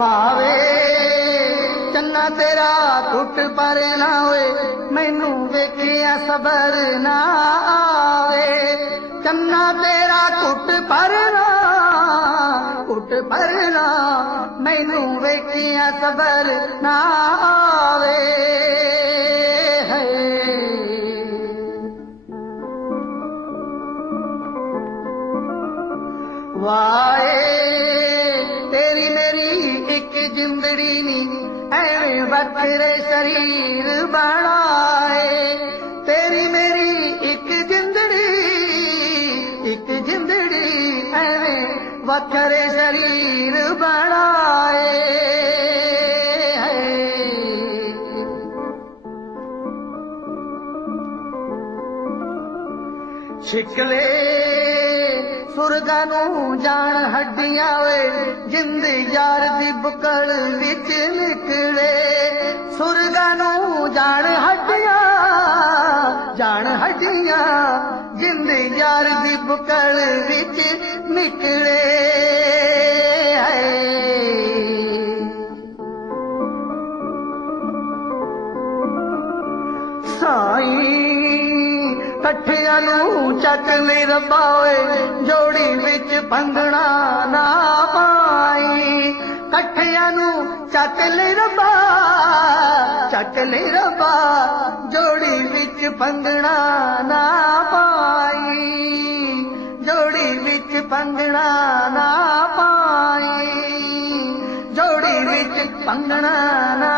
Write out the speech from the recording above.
पावे चन्ना तेरा टुट पर ना होए मैनू वेखिया सबर ना आवे चन्ना तेरा टुट पर ना मैनू वेखिया सबर ना आवे वाए तेरी मेरी एक जिंदड़ी नी एवें बखरे शरीर बनाए तेरी मेरी एक जिंदड़ी एवें बखरे शरीर बनाए छिकले सुरगा नू जान हड्डियां वे जिंद यार दी बुकल विच निकले सुरगा नू जान हड्डियां जिंद यार दी बुकल विच निकले साई कठिया नू चक ले रब्बा ओए जोड़ी विच भंगना ना पाई कठिया नू चक ले रब्बा जोड़ी विच भंगना ना पाई जोड़ी विच भंगना ना पाई जोड़ी विच भंगना ना